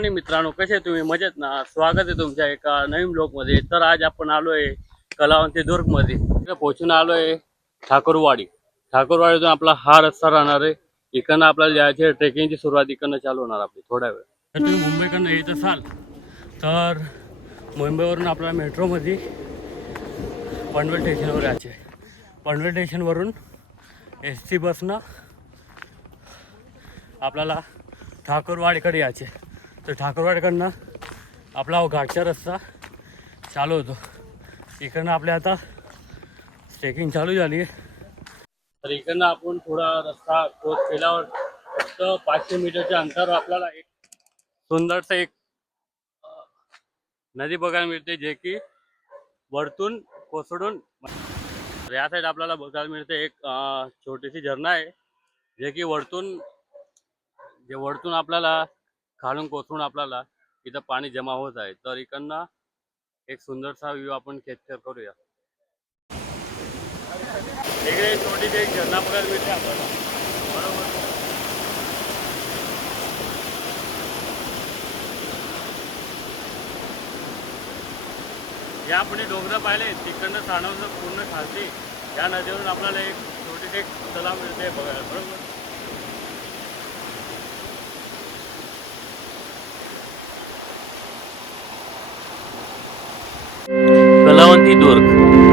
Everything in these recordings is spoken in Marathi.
मॉर्निंग मित्रांनो कसे तुम्ही? मजेत ना? स्वागत आहे तुमच्या एका नवीन ब्लॉकमध्ये तर आज आपण आलोय कलावंती दुर्गमध्ये. इथं पोहोचून आलोय ठाकूरवाडी. ठाकूरवाडीतून आपला हा रस्ता राहणार आहे. इकडनं आपल्याला जायचे ट्रेकिंगची सुरुवात इकडनं चालू होणार आपली थोड्या वेळ. तर तुम्ही मुंबईकडनं येत असाल तर मुंबईवरून आपल्याला मेट्रोमध्ये पनवेल स्टेशनवर यायचे पनवेल स्टेशनवरून एस टी बसनं आपल्याला ठाकूरवाडीकडे यायचे तर ठाकरवाडकडनं आपला घाटचा रस्ता चालू होतो. इकडनं आपल्या आता ट्रेकिंग चालू झाली आहे. तर इकडनं आपण थोडा रस्ता क्रॉस केल्यावर फक्त पाचशे मीटरच्या अंतरावर आपल्याला एक सुंदरसं एक नदी बघायला मिळते जे की वरतून कोसळून या साईड आपल्याला बघायला मिळते एक छोटीशी झरणा आहे. जे की वरतून जे वरतून आपल्याला खालून कोसळून आपल्याला इथं पाणी जमा होत आहे. तर इकडनं एक सुंदरसा व्ह्यू आपण कॅप्चर करूया. इकडे छोटी एक झरणा बघायला मिळते आपल्याला. बरोबर? जे आपण डोंगरं डोंगर पाहिले तिकडनं साणवचं पूर्ण खालती. या नदीवरून आपल्याला एक छोटीशी एक तलाव मिळते बघायला. बरोबर? कलावंती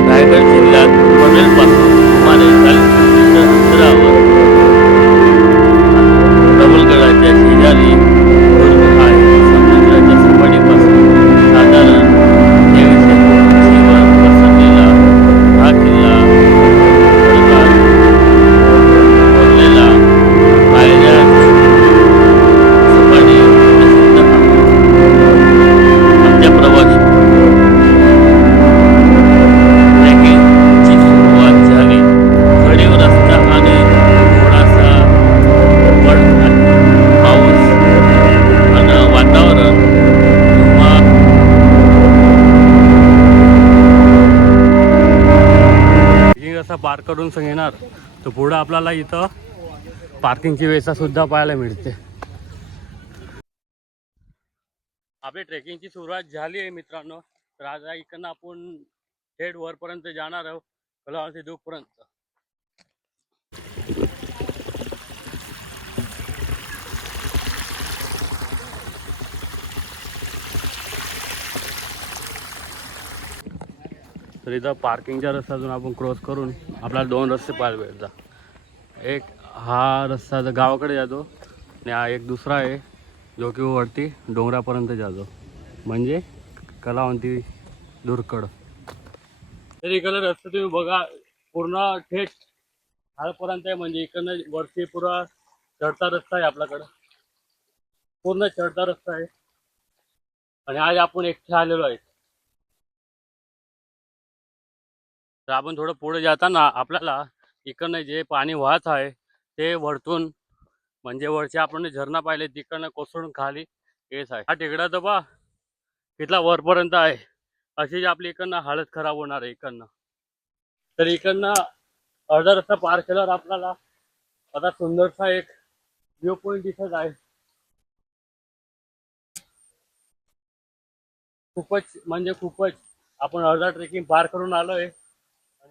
रायगड जिल्ह्यात पनवेलपासून पार्क करून घेणार येणार. तर पुढं आपल्याला इथं पार्किंगची व्यवस्था सुद्धा पाहायला मिळते. आपली ट्रेकिंगची सुरुवात झाली आहे मित्रांनो. तर आज इकडनं आपण थेट वरपर्यंत जाणार आहोत. कलावंती दुखपर्यंत तर इथं पार्किंगच्या रस्त्यातून आपण क्रॉस करून आपल्याला दोन रस्ते पाहायला भेटतात एक हा रस्ता जो गावाकडे जातो आणि हा एक दुसरा आहे जो की वरती डोंगरापर्यंत जातो. म्हणजे कलावंती दुर्कड. तर इकडे रस्ता तुम्ही बघा पूर्ण थेट खालपर्यंत आहे म्हणजे इकडनं वरती पुरा चढता रस्ता आहे आपल्याकडं. पूर्ण चढता रस्ता आहे. आणि आज आपण एकटे आलेलो आहे तर आपण थोडं पुढे जाताना आपल्याला इकडनं जे पाणी वाहत आहे ते वरतून म्हणजे वरचे आपण झरणा पाहिले तिकडनं कोसळून खाली येत आहे. हा टेकडा तर बा तिथला वरपर्यंत आहे. अशी जी आपली इकडनं हालत खराब होणार आहे इकडनं. तर इकडनं अर्धा रस्ता पार केल्यावर आपल्याला आता सुंदरसा एक व्ह्यू पॉईंट दिसत आहे. खूपच म्हणजे खूपच आपण अर्धा ट्रेकिंग पार करून आलोय.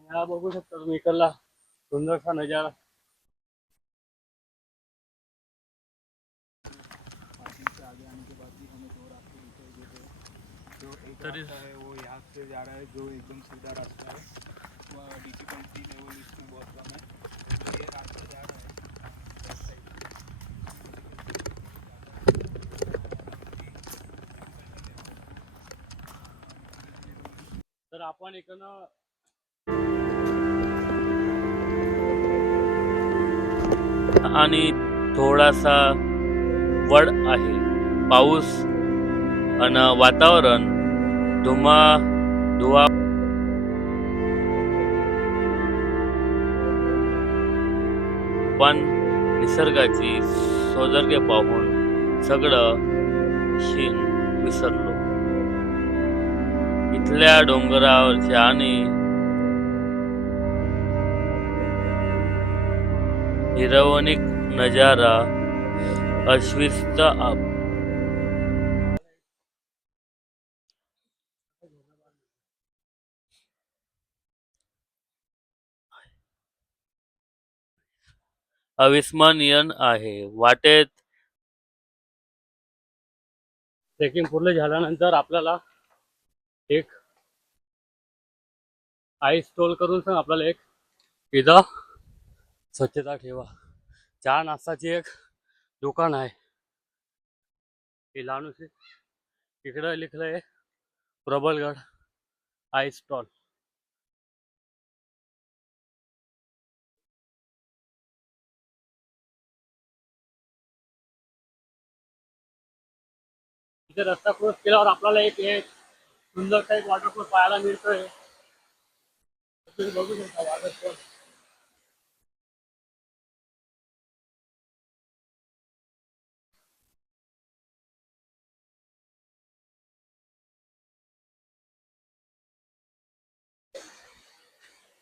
आणि हा बघू शकता तुम्ही इकडला सुंदरसा नजारा तरी- है वो यहाँ से जा रहा है जो एकदम सीधा रास्ता है वो डीसी पंक्ति लेवल इसमें बहुत कम है ये रास्ता जा रहा है left side। तर आपण इकडनं आणि थोडासा वड आहे. पाऊस आणि वातावरण धुमा धुवा पण निसर्गाची सौंदर्य पाहून सगळं शीन विसरलो. इथल्या डोंगरावरच्या आणि हिरवणिक नजारा अश्विस्त अविस्मरणीय आहे. वाटेत ट्रेकिंग पूर्ण झाल्यानंतर आपल्याला एक आईस टोल करून सांग आपल्याला एक इथं स्वच्छता ठेवा. चहा नाश्ताची एक दुकान आहे. हे लहानूशी इकडं लिखलंय प्रबलगड आई स्टॉल. इथे रस्ता क्रॉस केल्यावर आपल्याला एक एक सुंदरसा एक वॉटरफॉल पाहायला मिळतोय. बघू शकता वॉटरफॉल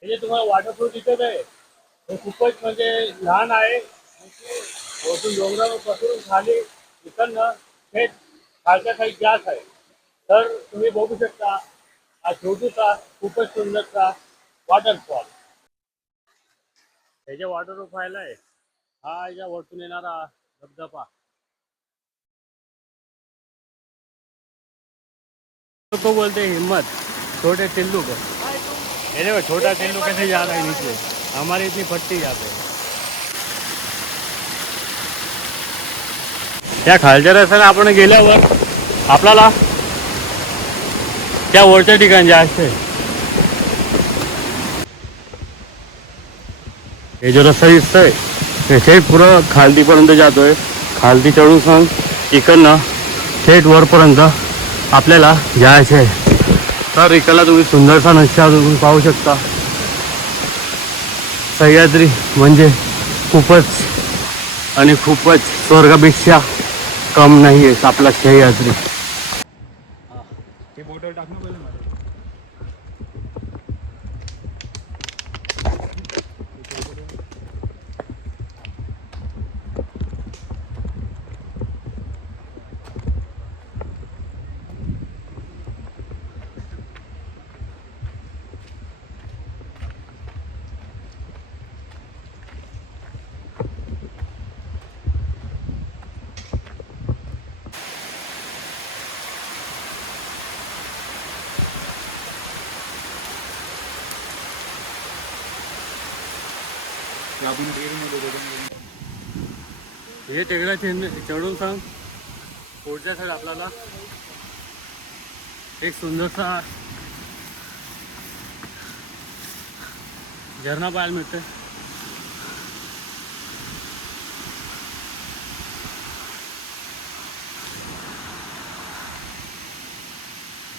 हे जे तुम्हाला वॉटरप्रूफ दिसत आहे हे खूपच म्हणजे लहान आहे. वरतून डोंगरावर पसरून खाली इकडनं थेट खालच्या काही गॅस आहे. तर तुम्ही बघू शकता हा छोटूचा खूपच सुंदरचा वॉटरफॉल हे जे वॉटरफॉल आहे हा याच्या वरतून येणारा धबधबा. को बोलते हिम्मत छोटे कर अरे वो छोटा टिल्लू कैसे जा रहा है नीचे। हमारी इतनी पट्टी यहाँ पे। त्या खालच्या रस्त्याने आपण गेल्यावर आपल्याला त्या वरच्या ठिकाणी जायचं हे जो रस्ता दिसतोय थेट पुरं खालतीपर्यंत जातोय खालती चढून सांग इकडनं थेट वरपर्यंत आपल्याला जायचं आहे तर इकडला तुम्ही सुंदरसा नक्षा तुम्ही पाहू शकता. सह्याद्री म्हणजे खूपच आणि खूपच स्वर्गापेक्षा कम नाही आहे आपला सह्याद्री. त्याच्यामध्ये हे टेकडा चढून सांग. पुढच्या साईड आपल्याला. एक सुंदरसा झरणा पाहायला मिळतोय.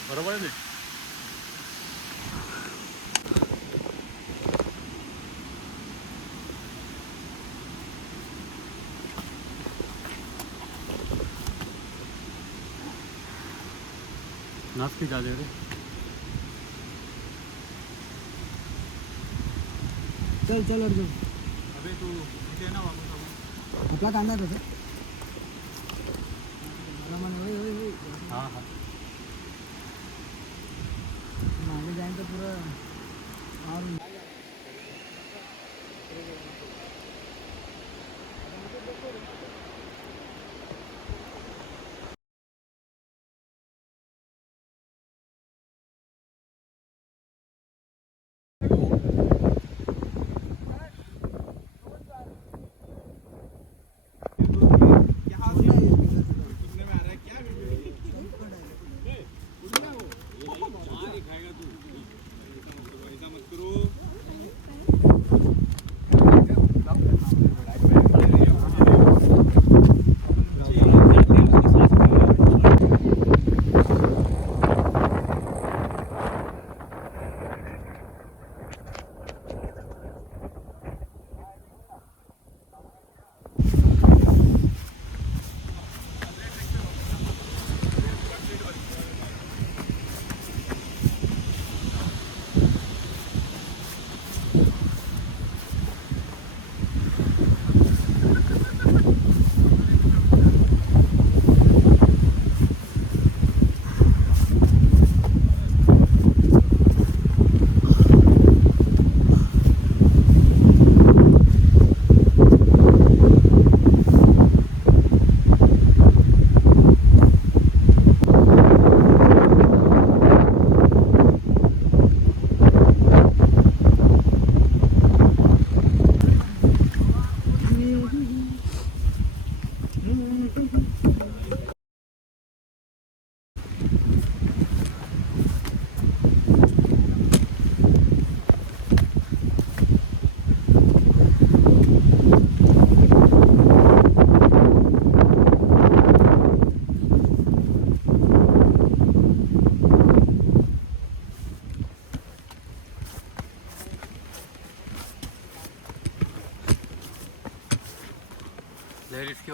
बरोबर आहे ना नाच की झाले रे चल चल अर्जुन अबे तू इथे ना वापस आपण कुठला कांदा तसं मला म्हणे, "ओय, ओय, ओय." हां हां मागे जाईन तर पुरं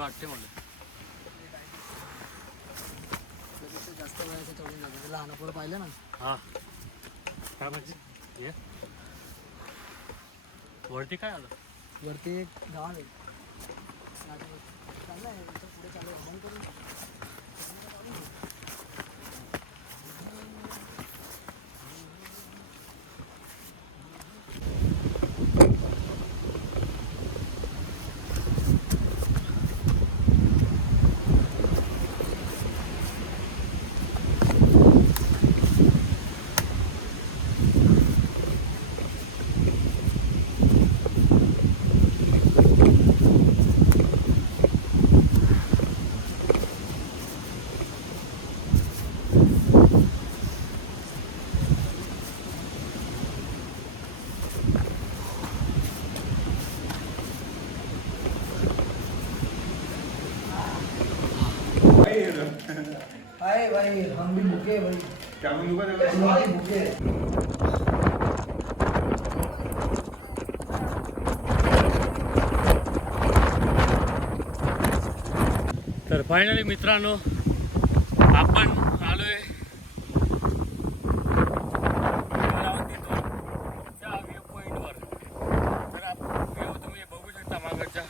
वाटते मला. जास्त वेळाचं चढून जातं लहान पोरं पाहिलं ना हा. काय म्हणजे ये. वरती काय आलं? वरती एक गाव आहे. भाई हम भी भूखे हैं भाई क्या म्हणून दुखत आहे बा? हम भी भूखे हैं तर फायनली मित्रांनो आपण आलोय अमरावतीतूनच्या व्ह्यू पॉईंटवर तर आपण व्ह्यू तुम्ही बघू शकता मागच्या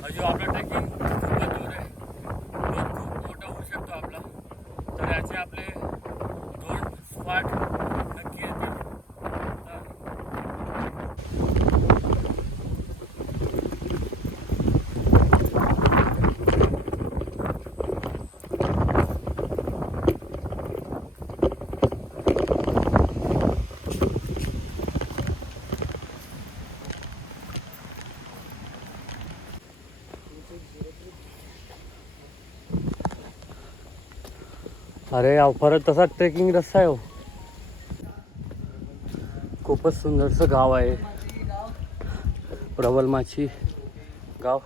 अजून आपलं ट्रेकिंग खूपच दूर आहे रोड खूप मोठा होऊ शकतो आपला तर याचे आपले दोन स्पॉट नक्की येतील तर अरे याव परत तसा ट्रेकिंग रस्ता आहे हो. खूपच सुंदरसं गाव आहे. प्रबलमाची गाव.